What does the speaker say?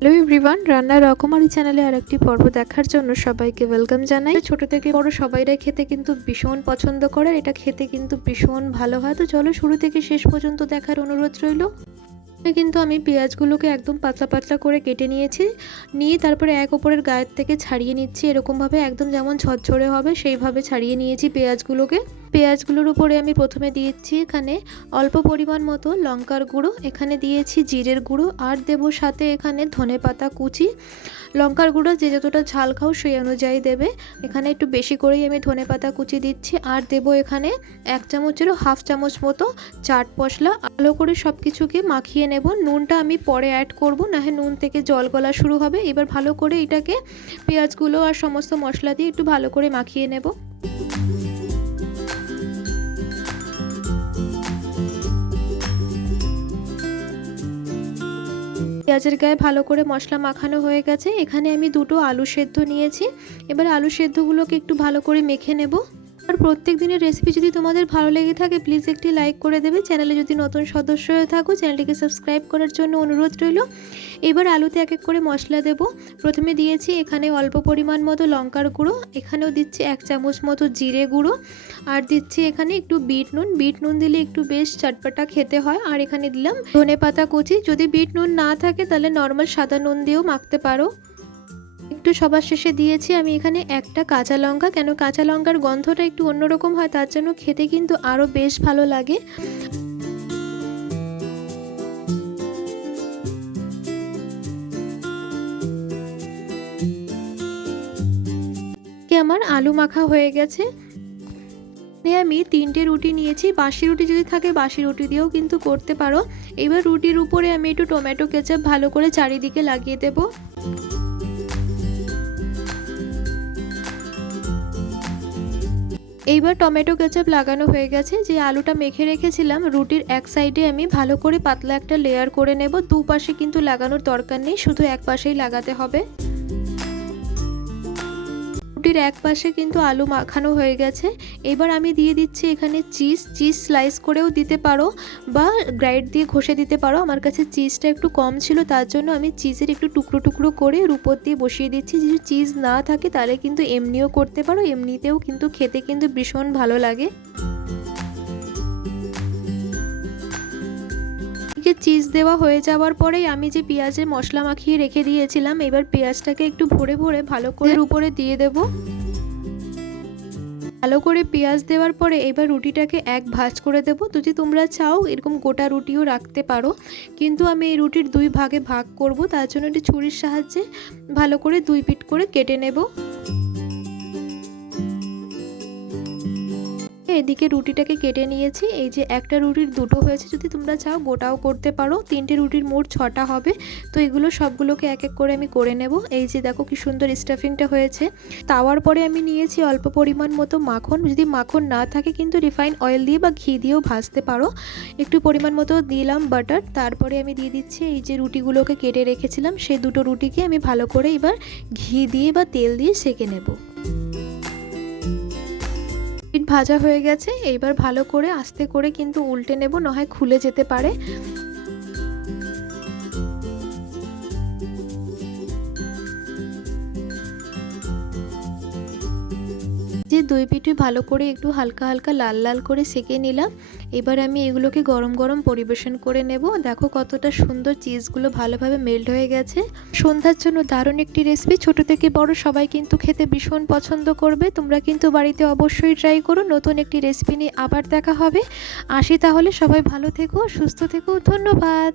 Hello everyone রান্নার রকমারি চ্যানেলে আর একটি পর্ব দেখার জন্য সবাইকে ওয়েলকাম জানাই। ছোট থেকে বড় সবাইরাই খেতে কিন্তু ভীষণ পছন্দ করে, এটা খেতে কিন্তু ভীষণ ভালো হয়। তো চলো শুরু থেকে শেষ পর্যন্ত দেখার অনুরোধ রইল। কিন্তু আমি পেঁয়াজগুলোকে একদম পাতলা পাতলা করে কেটে নিয়েছি। নিয়ে তারপরে এক ওপরের গায়ের থেকে ছাড়িয়ে নিচ্ছি, এরকমভাবে একদম যেমন ঝরঝরে হবে, সেইভাবে ছাড়িয়ে নিয়েছি পেঁয়াজগুলোকে। পেঁয়াজগুলোর উপরে আমি প্রথমে দিয়েছি এখানে অল্প পরিমাণ মতো লঙ্কার গুঁড়ো, এখানে দিয়েছি জিরের গুঁড়ো, আর দেবো সাথে এখানে ধনে পাতা কুচি। লঙ্কার গুঁড়ো যে যতটা ঝাল খাও সেই অনুযায়ী দেবে। এখানে একটু বেশি করেই আমি ধনে পাতা কুচি দিচ্ছি, আর দেবো এখানে এক চামচেরও হাফ চামচ মতো চাট মশলা। ভালো করে সব কিছুকে মাখিয়ে নেব। নুনটা আমি পরে অ্যাড করব না হ্যাঁ নুন থেকে জল গলা শুরু হবে। এবার ভালো করে এটাকে পেঁয়াজগুলো আর সমস্ত মশলা দিয়ে একটু ভালো করে মাখিয়ে নেব। পেঁয়াজের গায়ে ভালো করে মশলা মাখানো হয়ে গেছে। এখানে আমি দুটো আলু সেদ্ধ নিয়েছি। এবার আলু সেদ্ধগুলোকে একটু ভালো করে মেখে নেব। আর প্রত্যেক দিনের রেসিপি যদি তোমাদের ভালো লেগে থাকে প্লিজ একটি লাইক করে দেবে। চ্যানেলে যদি নতুন সদস্য হয়ে থাকো চ্যানেলটিকে সাবস্ক্রাইব করার জন্য অনুরোধ রইল। এবার আলুতে এক এক করে মশলা দেব। প্রথমে দিয়েছি এখানে অল্প পরিমাণ মতো লঙ্কার গুঁড়ো। এখানেও দিচ্ছি এক চামচ মতো জিরে গুঁড়ো। আর দিচ্ছি এখানে একটু বিট নুন। বিট নুন দিলে একটু বেশ চটপটা খেতে হয়। আর এখানে দিলাম ধনে পাতা কুচি। যদি বিট নুন না থাকে, তাহলে নর্মাল সাদা নুন দিয়েও মাখতে পারো। একটু সবার শেষে দিয়েছি, আমি এখানে একটা কাঁচা লঙ্কা। কেন কাঁচা লঙ্কার গন্ধটা একটু অন্যরকম হয়, তার জন্য খেতে কিন্তু আরও বেশ ভালো লাগে। আমার আলু মাখা হয়ে গেছে। আমি তিনটে রুটি নিয়েছি, বাসি রুটি যদি থাকে বাসি রুটি দিয়েও কিন্তু করতে পারো। এবার রুটির উপরে আমি একটু টমেটো কেচাপ ভালো করে চারিদিকে লাগিয়ে দেবো। এইবার টমেটো কেচাপ লাগানো হয়ে গেছে। যে আলুটা মেখে রেখেছিলাম, রুটির এক সাইডে আমি ভালো করে পাতলা একটা লেয়ার করে নেব। দুপাশে কিন্তু লাগানোর দরকার নেই, শুধু এক পাশেই লাগাতে হবে। রুটির এক পাশে কিন্তু আলু মাখানো হয়ে গেছে। এবার আমি দিয়ে দিচ্ছি এখানে চিজ। চিজ স্লাইস করেও দিতে পারো বা গ্রাইড দিয়ে ঘষে দিতে পারো। আমার কাছে চিজটা একটু কম ছিল, তার জন্য আমি চিজের একটু টুকরো টুকরো করে উপর দিয়ে বসিয়ে দিচ্ছি। যদি চিজ না থাকে, তাহলে কিন্তু এমনিও করতে পারো। এমনিতেও কিন্তু খেতে কিন্তু ভীষণ ভালো লাগে। চিজ দেওয়া হয়ে যাওয়ার পরেই আমি যে পেঁয়াজের মশলা মাখিয়ে রেখে দিয়েছিলাম এবার পেঁয়াজটাকে একটু ভরে ভরে ভালো করে উপরে দিয়ে দেব। ভালো করে পেঁয়াজ দেওয়ার পরে এবার রুটিটাকে এক ভাজ করে দেবো। যদি তোমরা চাও এরকম গোটা রুটিও রাখতে পারো। কিন্তু আমি এই রুটির দুই ভাগে ভাগ করব তার জন্য একটি ছুরির সাহায্যে ভালো করে দুই পিট করে কেটে নেব। এদিকে রুটিটাকে কেটে নিয়েছি। এই যে একটা রুটির দুটো হয়েছে, যদি তোমরা চাও গোটাও করতে পারো। তিনটে রুটির মোট ছটা হবে। তো এগুলো সবগুলোকে এক এক করে আমি করে নেব। এই যে দেখো কি সুন্দর স্টাফিংটা হয়েছে। তাওয়ার পরে আমি নিয়েছি অল্প পরিমাণ মতো মাখন। যদি মাখন না থাকে কিন্তু রিফাইন অয়েল দিয়ে বা ঘি দিয়েও ভাজতে পারো। একটু পরিমাণ মতো দিলাম বাটার তারপরে আমি দিয়ে দিচ্ছি এই যে রুটিগুলোকে কেটে রেখেছিলাম। সেই দুটো রুটিকে আমি ভালো করে এবার ঘি দিয়ে বা তেল দিয়ে সেকে নেব। ভাজা হয়ে গেছে, এইবার ভালো করে আস্তে করে কিন্তু উল্টে নেব, নয় খুলে যেতে পারে। যে দই পিঠে ভালো করে একটু হালকা হালকা লাল লাল করে সেকে নিলাম। এবার আমি এগুলোকে গরম গরম পরিবেশন করে নেব। দেখো কতটা সুন্দর চিজগুলো ভালোভাবে মেল্ট হয়ে গেছে। সন্ধ্যার জন্য দারুণ একটি রেসিপি ছোট থেকে বড় সবাই কিন্তু খেতে ভীষণ পছন্দ করবে। তোমরা কিন্তু বাড়িতে অবশ্যই ট্রাই করো, নতুন একটি রেসিপি নিয়ে আবার দেখা হবে। আসি তাহলে সবাই ভালো থেকো, সুস্থ থেকো, ধন্যবাদ।